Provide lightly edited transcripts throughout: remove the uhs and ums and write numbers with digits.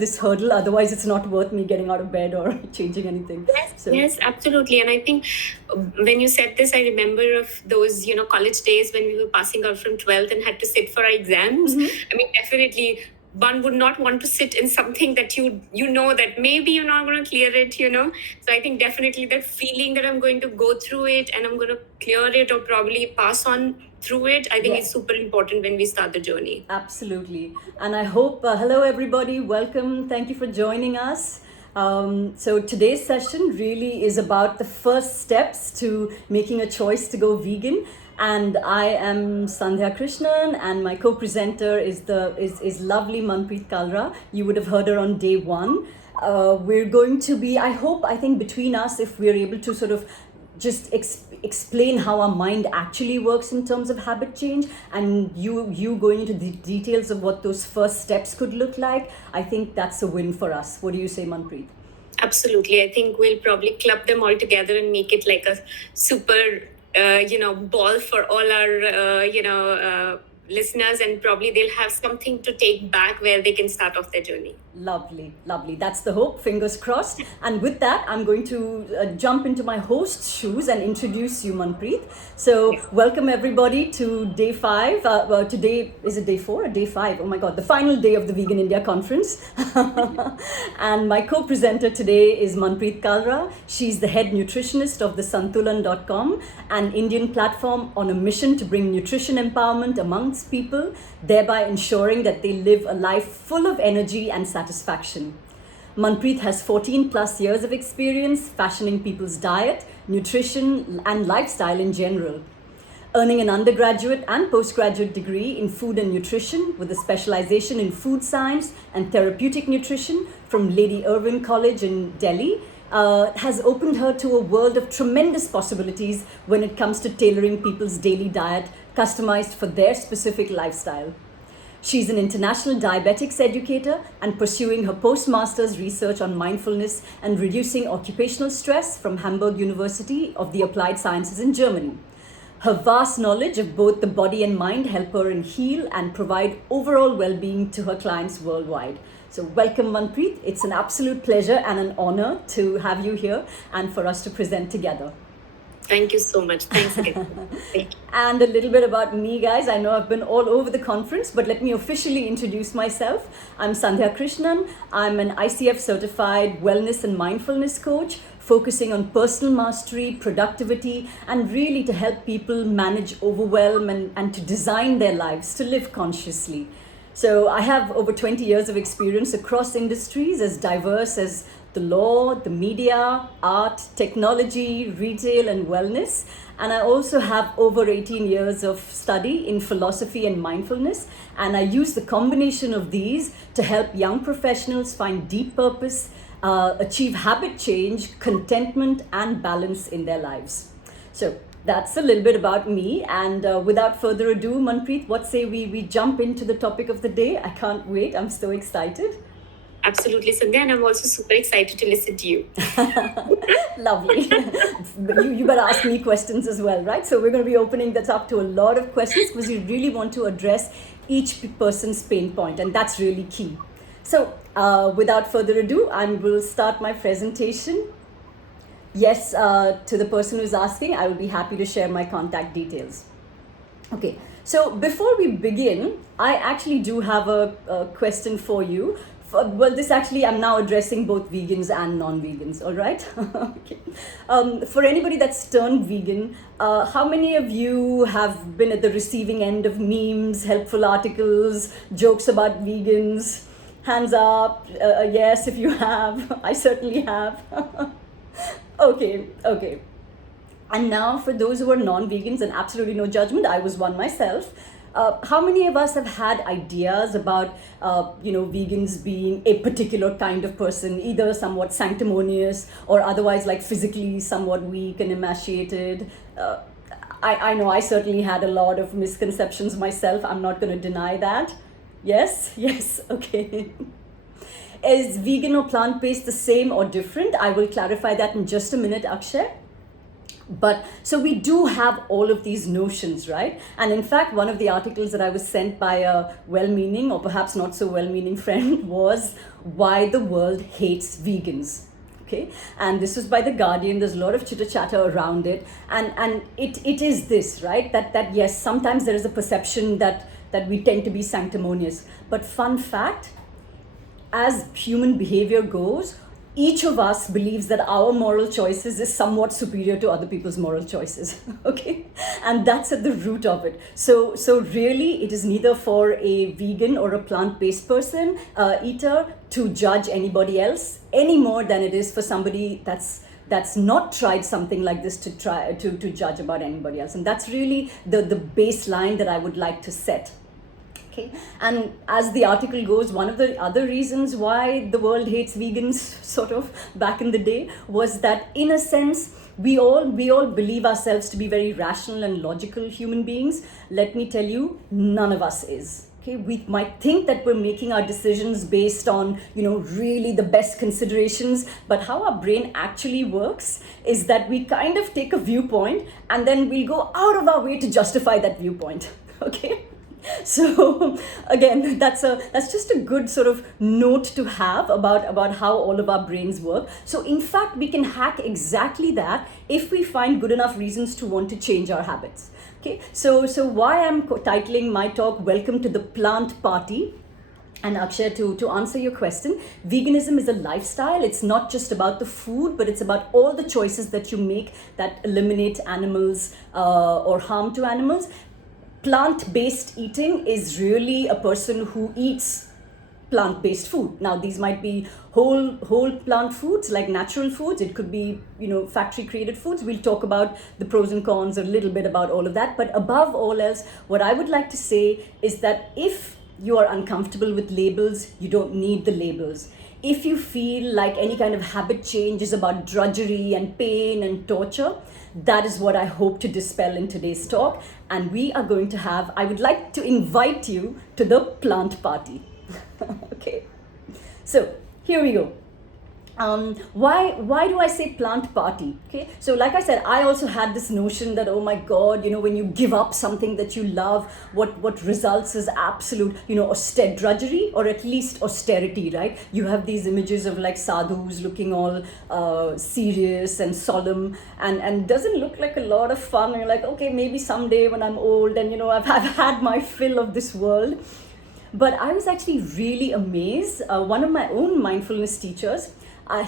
this hurdle. Otherwise, it's not worth me getting out of bed or changing anything. Yes, absolutely. And I think when you said this, I remember of those, college days when we were passing out from 12th and had to sit for our exams. I mean, definitely one would not want to sit in something that you know that maybe you're not going to clear it. So I think definitely that feeling that I'm going to go through it and I'm going to clear it or probably pass on through it, I think it's super important when we start the journey. Absolutely. And I hope, hello everybody, welcome, thank you for joining us. So today's session really is about the first steps to making a choice to go vegan. And I am Sandhya Krishnan, and my co-presenter is lovely Manpreet Kalra. You would have heard her on day one. We're going to be, I think between us, if we're able to sort of just explain how our mind actually works in terms of habit change, and you going into the details of what those first steps could look like, I think that's a win for us. What do you say, Manpreet? Absolutely. I think we'll probably club them all together and make it like a super, ball for all our, listeners, and probably they'll have something to take back where they can start off their journey. Lovely. That's the hope. Fingers crossed. And with that, I'm going to jump into my host's shoes and introduce you, Manpreet. So, welcome everybody to day 5. Today, is it day 4 or day 5? Oh my God, the final day of the Vegan India conference. And my co-presenter today is Manpreet Kalra. She's the head nutritionist of the Santulan.com, an Indian platform on a mission to bring nutrition empowerment amongst people, thereby ensuring that they live a life full of energy and satisfaction. Manpreet has 14 plus years of experience fashioning people's diet, nutrition, and lifestyle in general. Earning an undergraduate and postgraduate degree in food and nutrition with a specialization in food science and therapeutic nutrition from Lady Irwin College in Delhi, has opened her to a world of tremendous possibilities when it comes to tailoring people's daily diet customized for their specific lifestyle. She's an international diabetics educator and pursuing her postmaster's research on mindfulness and reducing occupational stress from Hamburg University of the Applied Sciences in Germany. Her vast knowledge of both the body and mind help her heal and provide overall well-being to her clients worldwide. So welcome, Manpreet. It's an absolute pleasure and an honor to have you here and for us to present together. Thank you so much. Thanks again. Thank you. And a little bit about me, guys. I know I've been all over the conference, but let me officially introduce myself. I'm Sandhya Krishnan. I'm an ICF certified wellness and mindfulness coach, focusing on personal mastery, productivity, and really to help people manage overwhelm and to design their lives to live consciously. So I have over 20 years of experience across industries as diverse as the law, the media, art, technology, retail, and wellness. And I also have over 18 years of study in philosophy and mindfulness. And I use the combination of these to help young professionals find deep purpose, achieve habit change, contentment, and balance in their lives. So that's a little bit about me. And without further ado, Manpreet, what say we jump into the topic of the day? I can't wait. I'm so excited. Absolutely, Sandhya, and I'm also super excited to listen to you. Lovely. You better ask me questions as well, right? So we're going to be opening that up to a lot of questions because we really want to address each person's pain point, and that's really key. So without further ado, I will start my presentation. Yes, to the person who's asking, I will be happy to share my contact details. Okay, so before we begin, I actually do have a question for you. Well, this actually, I'm now addressing both vegans and non-vegans, all right? Okay. For anybody that's turned vegan, how many of you have been at the receiving end of memes, helpful articles, jokes about vegans? Hands up, yes, if you have. I certainly have. Okay. And now for those who are non-vegans, and absolutely no judgment, I was one myself. How many of us have had ideas about, vegans being a particular kind of person, either somewhat sanctimonious or otherwise like physically somewhat weak and emaciated? I know I certainly had a lot of misconceptions myself. I'm not going to deny that. Yes, okay. Is vegan or plant-based the same or different? I will clarify that in just a minute, Akshay. But so we do have all of these notions, right? And in fact, one of the articles that I was sent by a well-meaning or perhaps not so well-meaning friend was why the world hates vegans. Okay, and this was by the Guardian. There's a lot of chitter chatter around it, and it is this, right, that yes, sometimes there is a perception that we tend to be sanctimonious. But fun fact, as human behavior goes, each of us believes that our moral choices is somewhat superior to other people's moral choices. Okay, and that's at the root of it. So really, it is neither for a vegan or a plant-based person eater to judge anybody else any more than it is for somebody that's not tried something like this to try to judge about anybody else. And that's really the baseline that I would like to set. Okay. And as the article goes, one of the other reasons why the world hates vegans, sort of back in the day, was that in a sense, we all believe ourselves to be very rational and logical human beings. Let me tell you, none of us is. Okay, we might think that we're making our decisions based on, really the best considerations, but how our brain actually works is that we kind of take a viewpoint and then we'll go out of our way to justify that viewpoint. Okay. So again, that's just a good sort of note to have about how all of our brains work. So in fact, we can hack exactly that if we find good enough reasons to want to change our habits. Okay, so why I'm titling my talk "Welcome to the Plant Party." And Akshay, to answer your question, veganism is a lifestyle. It's not just about the food, but it's about all the choices that you make that eliminate animals or harm to animals. Plant-based eating is really a person who eats plant-based food. Now, these might be whole plant foods, like natural foods. It could be, factory-created foods. We'll talk about the pros and cons, a little bit about all of that. But above all else, what I would like to say is that if you are uncomfortable with labels, you don't need the labels. If you feel like any kind of habit change is about drudgery and pain and torture, that is what I hope to dispel in today's talk. And we are going to I would like to invite you to the plant party. Okay, so here we go. Why do I say plant party? Okay, so like I said, I also had this notion that, oh my God, when you give up something that you love, what results is absolute, austere drudgery, or at least austerity, right? You have these images of like sadhus looking all serious and solemn, and doesn't look like a lot of fun. And you're like, okay, maybe someday when I'm old and I've had my fill of this world. But I was actually really amazed. One of my own mindfulness teachers,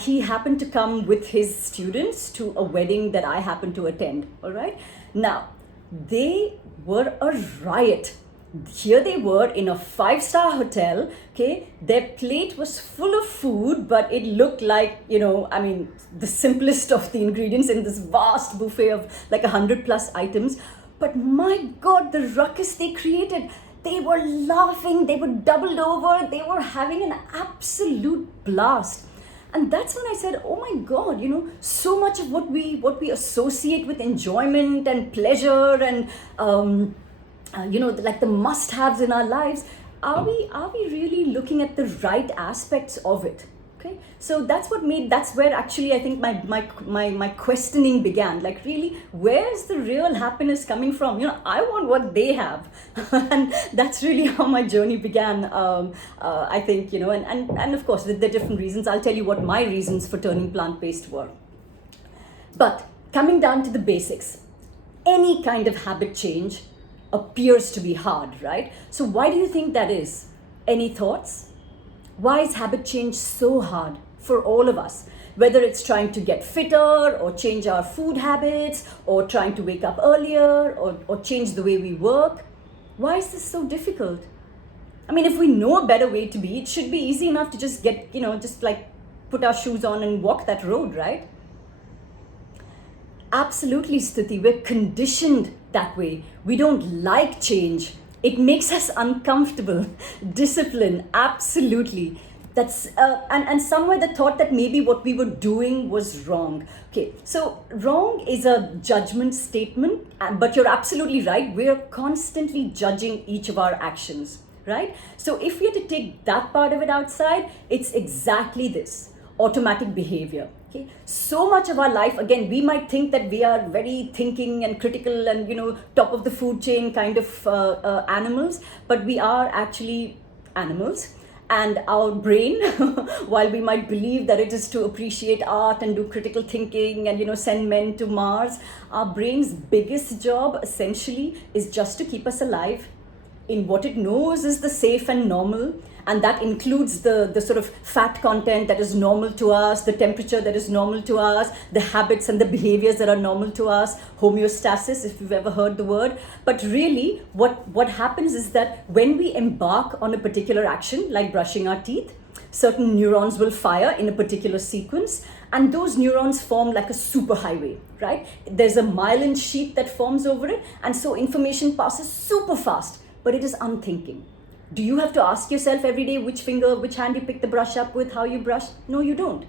he happened to come with his students to a wedding that I happened to attend, all right? Now, they were a riot. Here they were in a 5-star hotel, okay? Their plate was full of food, but it looked like, the simplest of the ingredients in this vast buffet of like 100+ items. But my God, the ruckus they created. They were laughing, they were doubled over, they were having an absolute blast. And that's when I said, oh my God, so much of what we associate with enjoyment and pleasure and, like the must-haves in our lives, are we really looking at the right aspects of it? Okay, so that's where actually I think my questioning began. Like, really, where's the real happiness coming from? I want what they have, and that's really how my journey began. I think and of course the different reasons. I'll tell you what my reasons for turning plant-based were. But coming down to the basics, any kind of habit change appears to be hard, right? So why do you think that is? Any thoughts? Why is habit change so hard for all of us? Whether it's trying to get fitter or change our food habits or trying to wake up earlier or change the way we work. Why is this so difficult? I mean, if we know a better way to be, it should be easy enough to just get, just like put our shoes on and walk that road, right? Absolutely, Stuti. We're conditioned that way. We don't like change. It makes us uncomfortable. Discipline, absolutely. That's and somewhere the thought that maybe what we were doing was wrong. Okay, so wrong is a judgment statement, but you're absolutely right. We're constantly judging each of our actions, right? So if we had to take that part of it outside, it's exactly this: automatic behavior. Okay, so much of our life, again, we might think that we are very thinking and critical and, top of the food chain kind of animals, but we are actually animals. And our brain, while we might believe that it is to appreciate art and do critical thinking and, send men to Mars, our brain's biggest job essentially is just to keep us alive in what it knows is the safe and normal, and that includes the sort of fat content that is normal to us, the temperature that is normal to us, the habits and the behaviors that are normal to us, homeostasis, if you've ever heard the word. But really, what happens is that when we embark on a particular action, like brushing our teeth, certain neurons will fire in a particular sequence, and those neurons form like a superhighway, right? There's a myelin sheath that forms over it, and so information passes super fast, but it is unthinking. Do you have to ask yourself every day which hand you pick the brush up with, how you brush? No, you don't.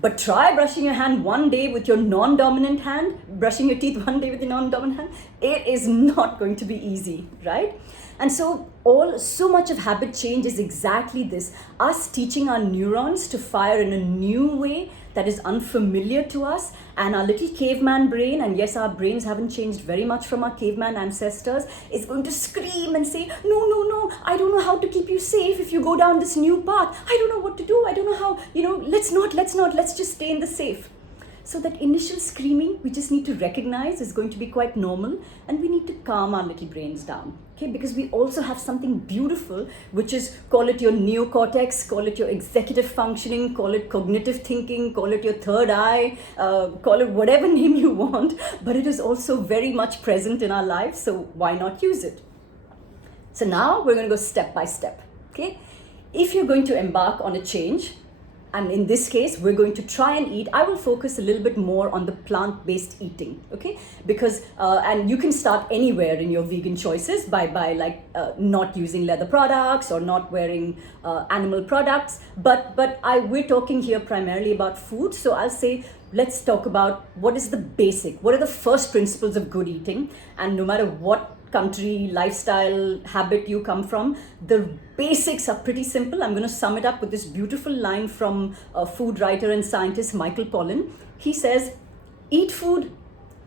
But try brushing your hand one day with your non-dominant hand, brushing your teeth one day with your non-dominant hand. It is not going to be easy, right? And so much of habit change is exactly this, us teaching our neurons to fire in a new way that is unfamiliar to us, and our little caveman brain, and yes, our brains haven't changed very much from our caveman ancestors, is going to scream and say, no, I don't know how to keep you safe if you go down this new path. I don't know what to do. I don't know how, let's just stay in the safe. So that initial screaming, we just need to recognize is going to be quite normal, and we need to calm our little brains down, okay? Because we also have something beautiful, which is, call it your neocortex, call it your executive functioning, call it cognitive thinking, call it your third eye, call it whatever name you want, but it is also very much present in our lives, so why not use it? So now we're going to go step by step, okay? If you're going to embark on a change, and in this case, we're going to try and eat. I will focus a little bit more on the plant-based eating, okay? Because, and you can start anywhere in your vegan choices by not using leather products or not wearing animal products. But we're talking here primarily about food. So I'll say, let's talk about what is the basic, what are the first principles of good eating? And no matter what country, lifestyle, habit you come from, the basics are pretty simple. I'm going to sum it up with this beautiful line from a food writer and scientist Michael Pollan. He says, eat food,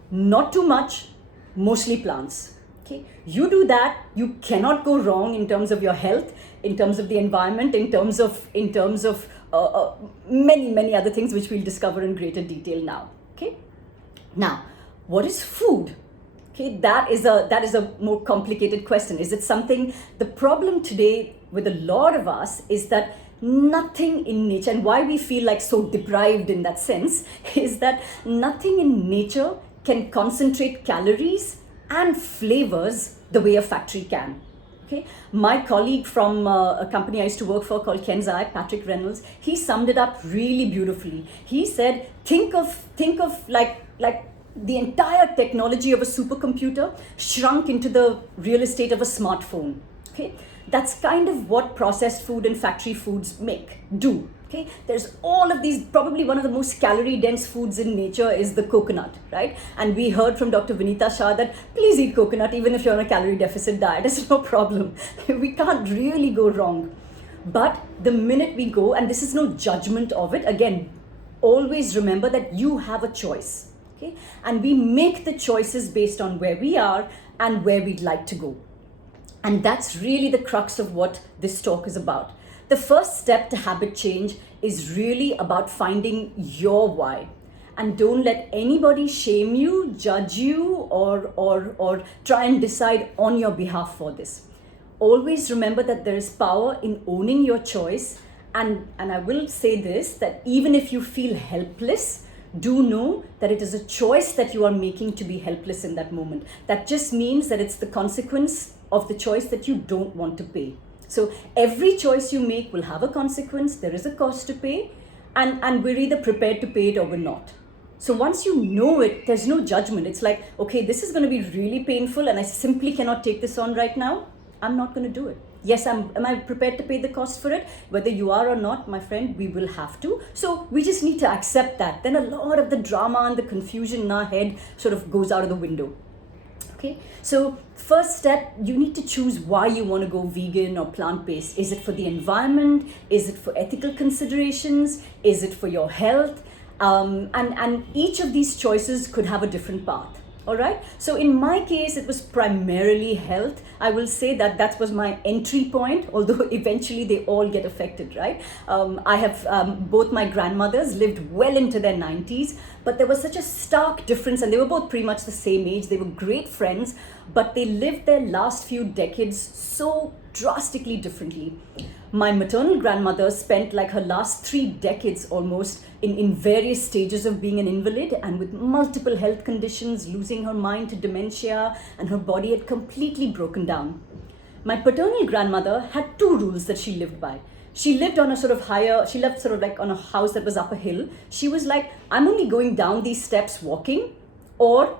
not too much, mostly plants. Okay, you do that, you cannot go wrong in terms of your health, in terms of the environment, in terms of many other things which we'll discover in greater detail now. Okay, now what is food? Okay, that is a more complicated question. Is it something? The problem today with a lot of us is that nothing in nature, and why we feel like so deprived in that sense, is that nothing in nature can concentrate calories and flavors the way a factory can. Okay, my colleague from a company I used to work for called Kenzai, Patrick Reynolds, he summed it up really beautifully. He said, think of like the entire technology of a supercomputer shrunk into the real estate of a smartphone. Okay, that's kind of what processed food and factory foods do. Okay, there's all of these. Probably one of the most calorie dense foods in nature is the coconut, right? And we heard from Dr. Vinita Shah that please eat coconut even if you're on a calorie deficit diet. It's no problem. We can't really go wrong. But the minute we go, and this is no judgment of it, again, always remember that you have a choice. Okay? And we make the choices based on where we are and where we'd like to go. And that's really the crux of what this talk is about. The first step to habit change is really about finding your why. And don't let anybody shame you, judge you, or try and decide on your behalf for this. Always remember that there is power in owning your choice. And I will say this, that even if you feel helpless, do know that it is a choice that you are making to be helpless in that moment. That just means that it's the consequence of the choice that you don't want to pay. So every choice you make will have a consequence. There is a cost to pay, and we're either prepared to pay it or we're not. So once you know it, there's no judgment. It's like, okay, this is going to be really painful and I simply cannot take this on right now. I'm not going to do it. Yes, am I prepared to pay the cost for it? Whether you are or not, my friend, we will have to. So we just need to accept that. Then a lot of the drama and the confusion in our head sort of goes out of the window. Okay, so first step, you need to choose why you want to go vegan or plant-based. Is it for the environment? Is it for ethical considerations? Is it for your health? And each of these choices could have a different path. All right. So in my case, it was primarily health. I will say that was my entry point, although eventually they all get affected, right? I have both my grandmothers lived well into their 90s, but there was such a stark difference, and they were both pretty much the same age. They were great friends, but they lived their last few decades so drastically differently. My maternal grandmother spent like her last 3 decades almost in various stages of being an invalid and with multiple health conditions, losing her mind to dementia, and her body had completely broken down. My paternal grandmother had 2 rules that she lived by. She lived on a sort of higher, she lived sort of like on a house that was up a hill. She was like, I'm only going down these steps walking or,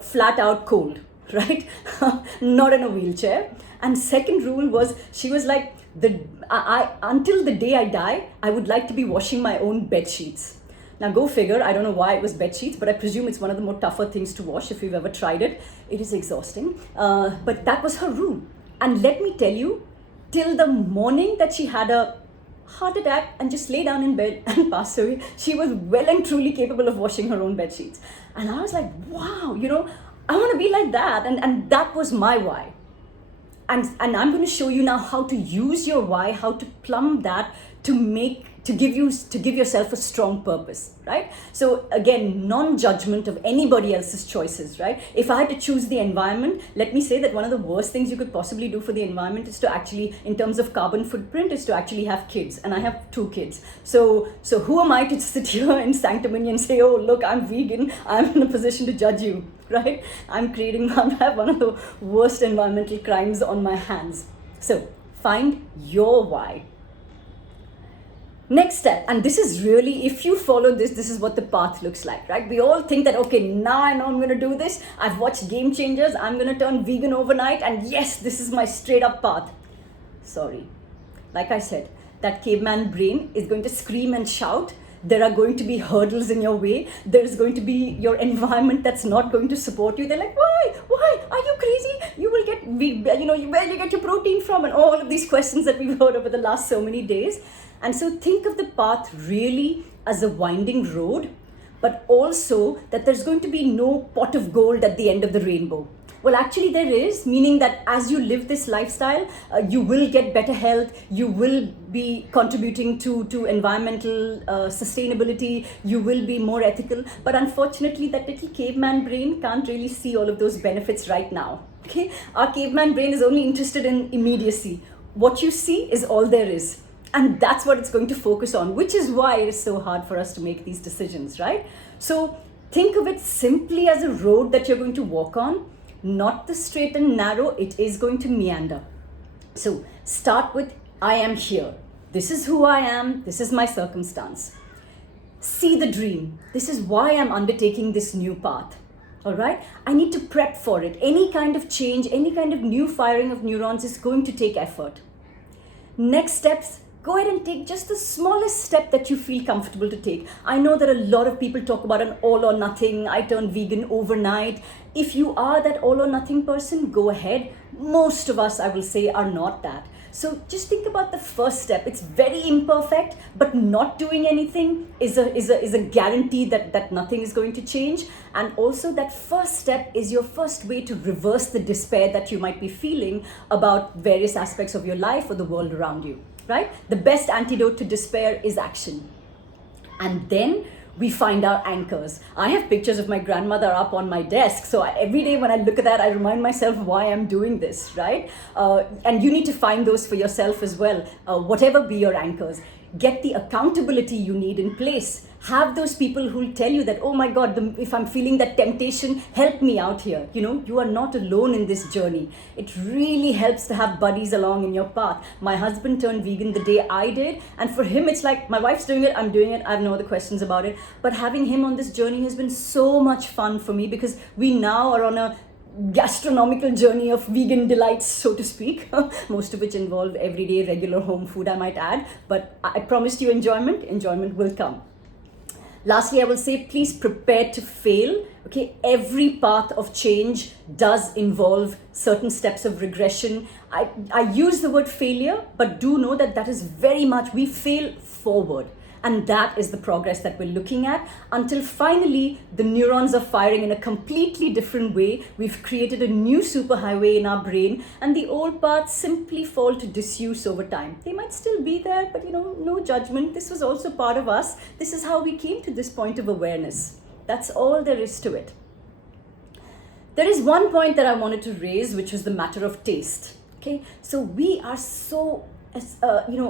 flat out cold, right? Not in a wheelchair. And second rule was, she was like, until the day I die, I would like to be washing my own bed sheets. Now go figure, I don't know why it was bed sheets, but I presume it's one of the more tougher things to wash if you've ever tried it. It is exhausting, but that was her rule. And let me tell you, till the morning that she had a heart attack and just lay down in bed and pass away, she was well and truly capable of washing her own bed sheets. And I was like, wow, I want to be like that. And that was my why. And I'm going to show you now how to use your why, how to plumb that to give yourself a strong purpose, right? So again, non-judgment of anybody else's choices, right? If I had to choose the environment, let me say that one of the worst things you could possibly do for the environment is to actually, in terms of carbon footprint, is to actually have kids. And I have 2 kids. So who am I to sit here in sanctimony and say, oh, look, I'm vegan, I'm in a position to judge you, right? I have one of the worst environmental crimes on my hands. So find your why. Next step, and this is really, if you follow this is what the path looks like, right? We all think that, okay, now I know I'm going to do this. I've watched Game Changers. I'm going to turn vegan overnight. And yes, this is my straight up path. Sorry. Like I said, that caveman brain is going to scream and shout. There are going to be hurdles in your way. There's going to be your environment that's not going to support you. They're like, why? Are you crazy? You will get, where you get your protein from, and all of these questions that we've heard over the last so many days. And so think of the path really as a winding road, but also that there's going to be no pot of gold at the end of the rainbow. Well, actually there is, meaning that as you live this lifestyle, you will get better health, you will be contributing to environmental sustainability, you will be more ethical. But unfortunately, that little caveman brain can't really see all of those benefits right now. Okay, our caveman brain is only interested in immediacy. What you see is all there is. And that's what it's going to focus on, which is why it is so hard for us to make these decisions, right? So think of it simply as a road that you're going to walk on, not the straight and narrow. It is going to meander. So start with, I am here. This is who I am. This is my circumstance. See the dream. This is why I'm undertaking this new path. All right? I need to prep for it. Any kind of change, any kind of new firing of neurons is going to take effort. Next steps, go ahead and take just the smallest step that you feel comfortable to take. I know that a lot of people talk about an all or nothing, I turned vegan overnight. If you are that all or nothing person, go ahead. Most of us, I will say, are not that. So just think about the first step. It's very imperfect, but not doing anything is a guarantee that nothing is going to change. And also that first step is your first way to reverse the despair that you might be feeling about various aspects of your life or the world around you. Right? The best antidote to despair is action. And then we find our anchors. I have pictures of my grandmother up on my desk. So every day when I look at that, I remind myself why I'm doing this, right? And you need to find those for yourself as well. Whatever be your anchors, get the accountability you need in place. Have those people who'll tell you that, oh my God, if I'm feeling that temptation, help me out here. You are not alone in this journey. It really helps to have buddies along in your path. My husband turned vegan the day I did. And for him, it's like, my wife's doing it, I'm doing it. I have no other questions about it. But having him on this journey has been so much fun for me because we now are on a gastronomical journey of vegan delights, so to speak, most of which involve everyday regular home food, I might add. But I promised you enjoyment will come. Lastly, I will say, please prepare to fail. Okay, every path of change does involve certain steps of regression. I use the word failure, but do know that is very much, we fail forward. And that is the progress that we're looking at, until finally the neurons are firing in a completely different way. We've created a new superhighway in our brain, and the old parts simply fall to disuse over time. They might still be there, but no judgment. This was also part of us. This is how we came to this point of awareness. That's all there is to it. There is one point that I wanted to raise, which was the matter of taste. Okay, so we are so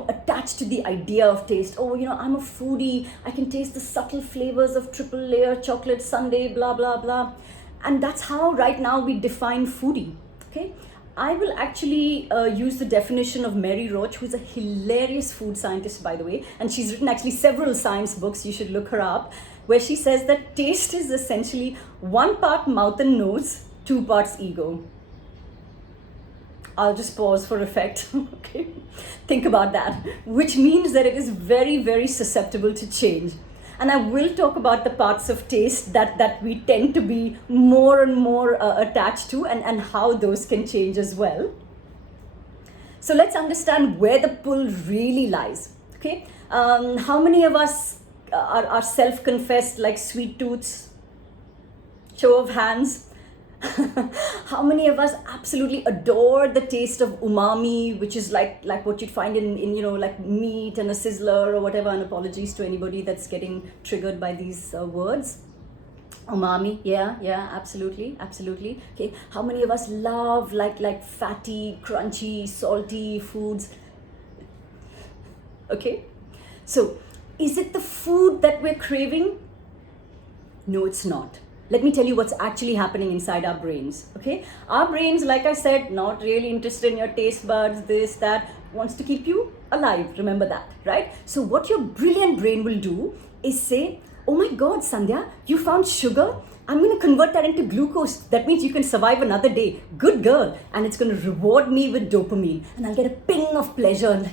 attached to the idea of taste. Oh, I'm a foodie. I can taste the subtle flavors of triple layer chocolate sundae, blah, blah, blah. And that's how right now we define foodie. Okay, I will actually use the definition of Mary Roach, who's a hilarious food scientist, by the way. And she's written actually several science books. You should look her up, where she says that taste is essentially 1 part mouth and nose, 2 parts ego. I'll just pause for effect. Okay, think about that, which means that it is very, very susceptible to change. And I will talk about the parts of taste that we tend to be more and more attached to, and how those can change as well. So let's understand where the pull really lies. Okay, how many of us are self-confessed like sweet tooths? Show of hands. How many of us absolutely adore the taste of umami, which is like what you'd find in like meat and a sizzler or whatever? And apologies to anybody that's getting triggered by these words. Umami, yeah, absolutely. Okay, how many of us love like fatty, crunchy, salty foods? Okay, so is it the food that we're craving? No, it's not. Let me tell you what's actually happening inside our brains. Okay, our brains, like I said, not really interested in your taste buds, this, that, wants to keep you alive. Remember that, right? So what your brilliant brain will do is say, oh my God, Sandhya, you found sugar? I'm going to convert that into glucose. That means you can survive another day. Good girl. And it's going to reward me with dopamine. And I'll get a ping of pleasure. And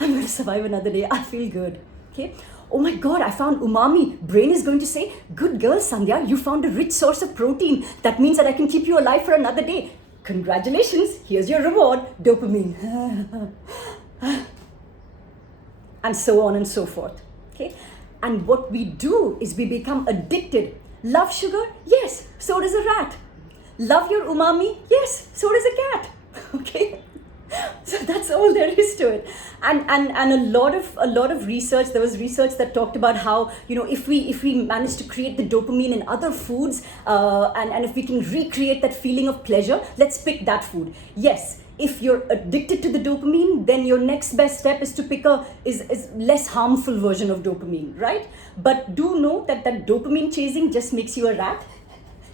I'm going to survive another day. I feel good. Okay. Oh my God, I found umami. Brain is going to say, good girl, Sandhya, you found a rich source of protein. That means that I can keep you alive for another day. Congratulations, here's your reward, dopamine. And so on and so forth. Okay? And what we do is we become addicted. Love sugar? Yes, so does a rat. Love your umami? Yes, so does a cat. Okay? So that's all there is to it. And a lot of research, there was research that talked about how, if we manage to create the dopamine in other foods, and if we can recreate that feeling of pleasure, let's pick that food. Yes, if you're addicted to the dopamine, then your next best step is to pick is less harmful version of dopamine, right? But do know that dopamine chasing just makes you a rat,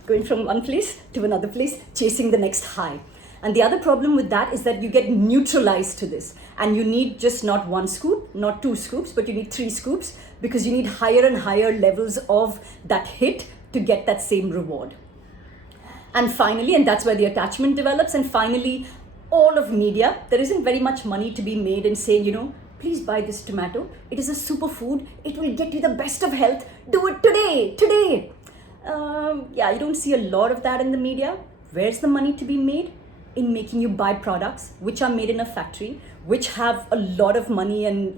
going from one place to another place, chasing the next high. And the other problem with that is that you get neutralized to this, and you need just not 1 scoop, not 2 scoops, but you need 3 scoops, because you need higher and higher levels of that hit to get that same reward. And finally, and that's where the attachment develops, and finally, all of media, there isn't very much money to be made in saying, please buy this tomato. It is a superfood. It will get you the best of health. Do it today. You don't see a lot of that in the media. Where's the money to be made? In making you buy products which are made in a factory, which have a lot of money and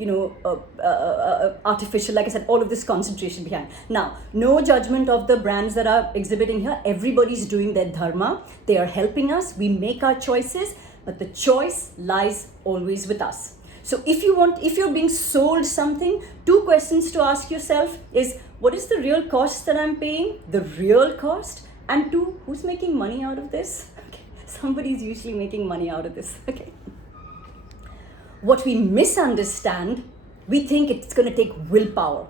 artificial, like I said, all of this concentration behind. Now, no judgment of the brands that are exhibiting here. Everybody's doing their dharma. They are helping us. We make our choices, but the choice lies always with us. So if you're being sold something, 2 questions to ask yourself is, what is the real cost that I'm paying? The real cost. And 2, who's making money out of this? Somebody's usually making money out of this. Okay. What we misunderstand, we think it's going to take willpower.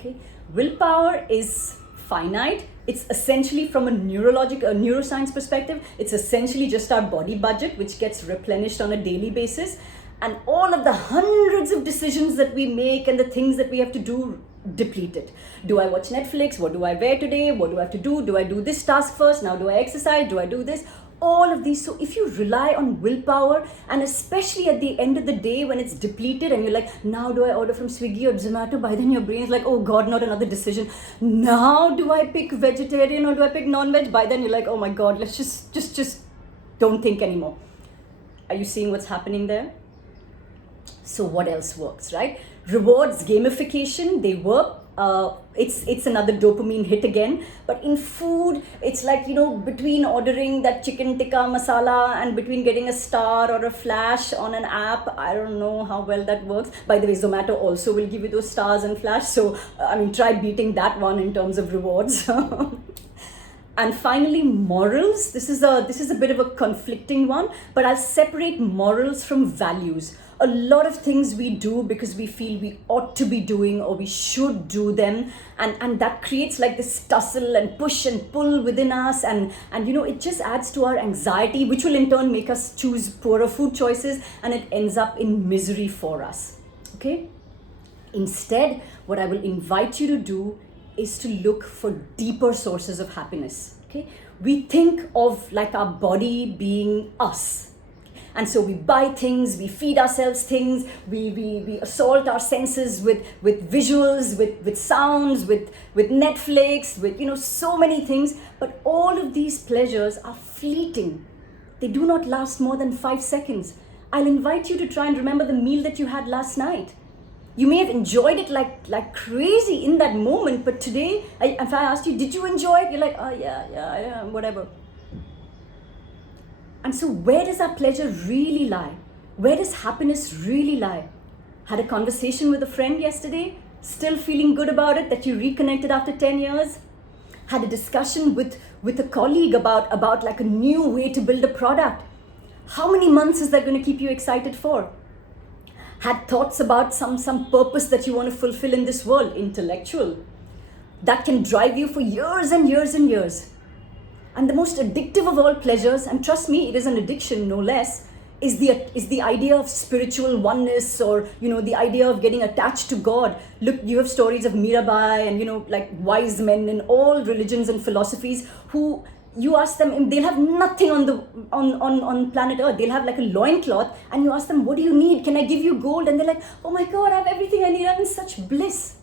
Okay. Willpower is finite. It's essentially, from a neuroscience perspective, it's essentially just our body budget, which gets replenished on a daily basis. And all of the hundreds of decisions that we make and the things that we have to do deplete it. Do I watch Netflix? What do I wear today? What do I have to do? Do I do this task first? Now do I exercise? Do I do this? All of these. So if you rely on willpower, and especially at the end of the day when it's depleted and you're like, now do I order from Swiggy or Zomato? By then your brain is like, oh God, not another decision. Now do I pick vegetarian or do I pick non-veg? By then you're like, oh my God, let's just don't think anymore. Are you seeing what's happening there? So what else works, right? Rewards, gamification, they work. It's another dopamine hit again. But in food, it's like, between ordering that chicken tikka masala and between getting a star or a flash on an app, I don't know how well that works. By the way, Zomato also will give you those stars and flash. So, try beating that one in terms of rewards. And finally, morals. This is a bit of a conflicting one, but I'll separate morals from values. A lot of things we do because we feel we ought to be doing or we should do them, and that creates like this tussle and push and pull within us, and it just adds to our anxiety, which will in turn make us choose poorer food choices, and it ends up in misery for us. Okay? Instead, what I will invite you to do is to look for deeper sources of happiness. Okay, we think of like our body being us, and so we buy things, we feed ourselves things, we assault our senses with visuals, with sounds, with Netflix, with so many things. But all of these pleasures are fleeting. They do not last more than 5 seconds. I'll invite you to try and remember the meal that you had last night. You may have enjoyed it like crazy in that moment, but today, if I asked you, did you enjoy it? You're like, oh yeah, whatever. And so where does our pleasure really lie? Where does happiness really lie? Had a conversation with a friend yesterday, still feeling good about it, that you reconnected after 10 years? Had a discussion with a colleague about like a new way to build a product. How many months is that going to keep you excited for? Had thoughts about some purpose that you want to fulfill in this world, intellectual, that can drive you for years and years and years. And the most addictive of all pleasures, and trust me, it is an addiction no less, is the idea of spiritual oneness, or the idea of getting attached to God. Look, you have stories of Mirabai and like wise men in all religions and philosophies who, you ask them, they'll have nothing on planet Earth. They'll have like a loincloth, and you ask them, what do you need? Can I give you gold? And they're like, oh my God, I have everything I need. I'm in such bliss.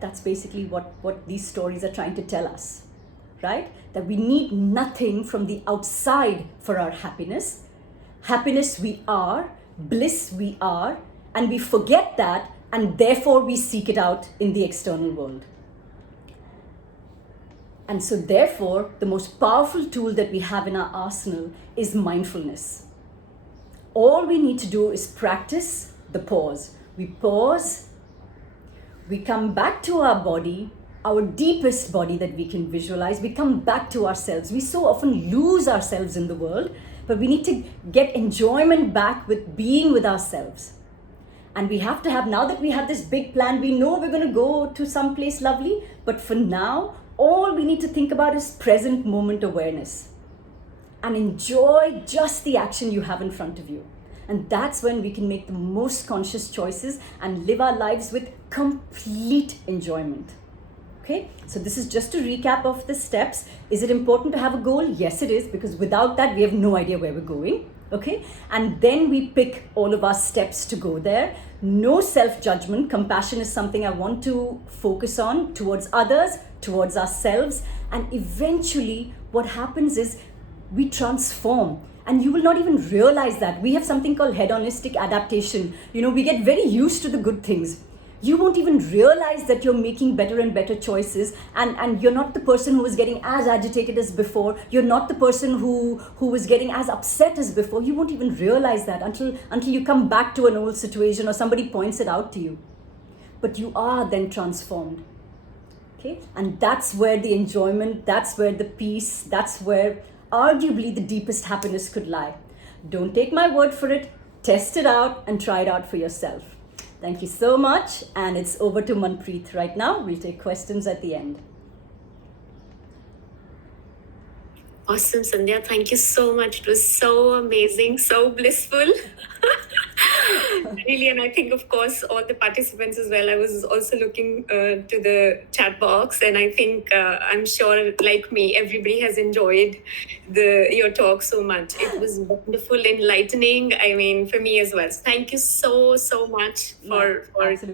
That's basically what these stories are trying to tell us, right? That we need nothing from the outside for our happiness. Happiness we are, bliss we are, and we forget that, and therefore we seek it out in the external world. And so therefore, the most powerful tool that we have in our arsenal is mindfulness. All we need to do is practice the pause. We pause, we come back to our body, our deepest body that we can visualize. We come back to ourselves. We so often lose ourselves in the world, but we need to get enjoyment back with being with ourselves. And we have to have, now that we have this big plan, we know we're going to go to some place lovely, but for now, all we need to think about is present moment awareness and enjoy just the action you have in front of you. And that's when we can make the most conscious choices and live our lives with complete enjoyment. Okay, so this is just a recap of the steps. Is it important to have a goal? Yes, it is, because without that, we have no idea where we're going. Okay, and then we pick all of our steps to go there. No self-judgment. Compassion is something I want to focus on towards others, towards ourselves, and eventually what happens is we transform. And you will not even realize that. We have something called hedonistic adaptation. We get very used to the good things. You won't even realize that you're making better and better choices, and you're not the person who was getting as agitated as before. You're not the person who was getting as upset as before. You won't even realize that until you come back to an old situation or somebody points it out to you. But you are then transformed. Okay? And that's where the enjoyment, that's where the peace, that's where arguably the deepest happiness could lie. Don't take my word for it. Test it out and try it out for yourself. Thank you so much, and it's over to Manpreet right now. We'll take questions at the end. Awesome, Sandhya. Thank you so much. It was so amazing, so blissful. Really, and I think, of course, all the participants as well. I was also looking to the chat box, and I think I'm sure, like me, everybody has enjoyed your talk so much. It was wonderful, enlightening. I mean, for me as well. So thank you so much for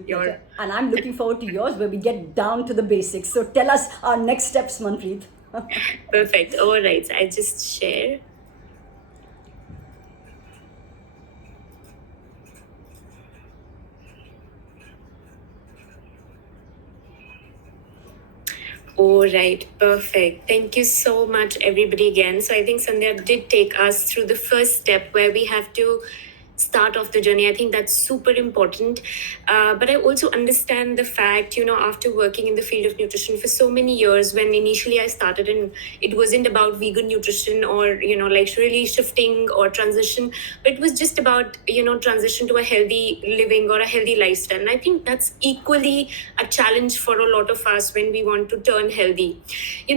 your. Pleasure. And I'm looking forward to yours, where we get down to the basics. So tell us our next steps, Manpreet. Perfect. All right. I just share. Oh, right. Perfect. Thank you so much, everybody, again. So I think Sandhya did take us through the first step where we have to start off the journey. I think that's super important. But I also understand the fact, after working in the field of nutrition for so many years, when initially I started and it wasn't about vegan nutrition or, like really shifting or transition, but it was just about, transition to a healthy living or a healthy lifestyle. And I think that's equally a challenge for a lot of us when we want to turn healthy.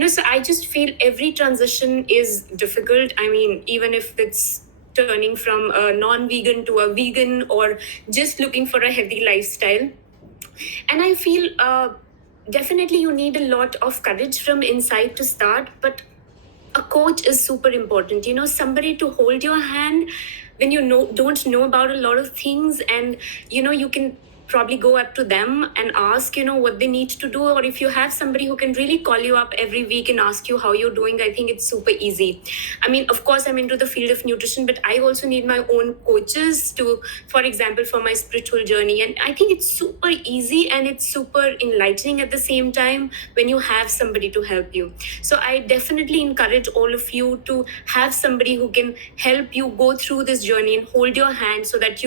So I just feel every transition is difficult. I mean, even if it's turning from a non-vegan to a vegan or just looking for a healthy lifestyle. And I feel definitely you need a lot of courage from inside to start, but a coach is super important, somebody to hold your hand when you don't know about a lot of things, and you can probably go up to them and ask what they need to do. Or if you have somebody who can really call you up every week and ask you how you're doing, I think it's super easy. I mean, of course, I'm into the field of nutrition, but I also need my own coaches to, for example, for my spiritual journey. And I think it's super easy and it's super enlightening at the same time when you have somebody to help you. So I definitely encourage all of you to have somebody who can help you go through this journey and hold your hand, so that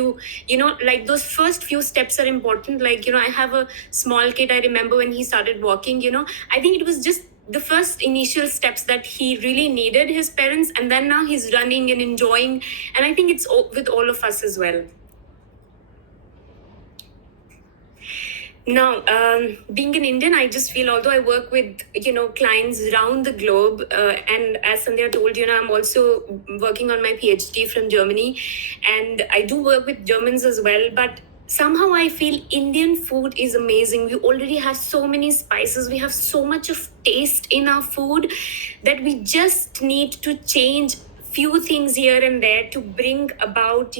like those first few steps are important. Like, I have a small kid. I remember when he started walking, I think it was just the first initial steps that he really needed his parents, and then now he's running and enjoying. And I think it's with all of us as well. Now, being an Indian, I just feel, although I work with, clients around the globe, and as Sandhya told, I'm also working on my PhD from Germany, and I do work with Germans as well, but somehow I feel Indian food is amazing. We already have so many spices. We have so much of taste in our food that we just need to change few things here and there to bring about,